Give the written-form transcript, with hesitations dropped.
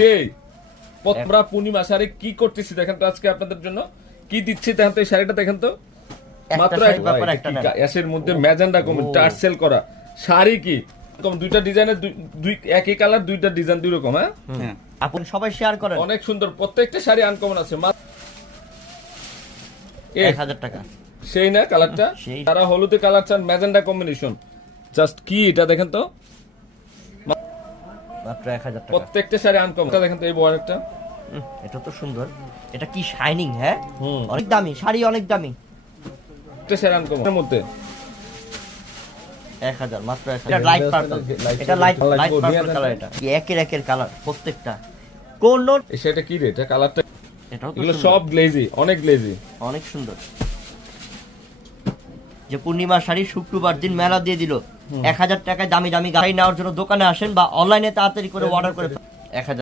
আমরা পূর্ণিমা শাড়ি কি করতেছি দেখেন তো আজকে আপনাদের জন্য কি দিচ্ছি দেখেন তো এই শাড়িটা দেখেন তো মাত্র অ্যাশের মধ্যে ম্যাজেন্ডা কম টার্সেল করা শাড়ি কি কম দুইটা ডিজাইনের দুই একই কালার দুইটা ডিজাইন দুই রকম। হ্যাঁ আপনি সবাই শেয়ার করেন। অনেক সুন্দর প্রত্যেকটা শাড়ি আনকমন আছে 1000 টাকা সেই না কালারটা তারা হলুদে কালার চান ম্যাজেন্ডা কম্বিনেশন জাস্ট কি এটা দেখেন তো মাত্র 1000 টাকা প্রত্যেকটা শাড়ি আনকমন দেখেন তো এই বড় একটা এটা তো সুন্দর এটা কি শাইনিং। হ্যাঁ অনেক দামি শাড়ি অনেক দামি একটা শাড়ি আনকমন এর মধ্যে 1000 মাত্র 1000 এটা লাইট পার্পল এটা লাইট পার্পল কালার এটা একের কালার প্রত্যেকটা কোন নোট এই শাড়িটা কি রে এটা কালারটা এটাও তো এগুলো সব গ্লেজি অনেক গ্লেজি অনেক সুন্দর যে পূর্ণিমা শাড়ি শুক্রবার দিন মেলা দিয়ে দিল 1000 টাকায় দামি দামি গাড়ি নেওয়ার জন্য দোকানে আসেন বা অনলাইনে তাড়াতাড়ি করে অর্ডার করে 1000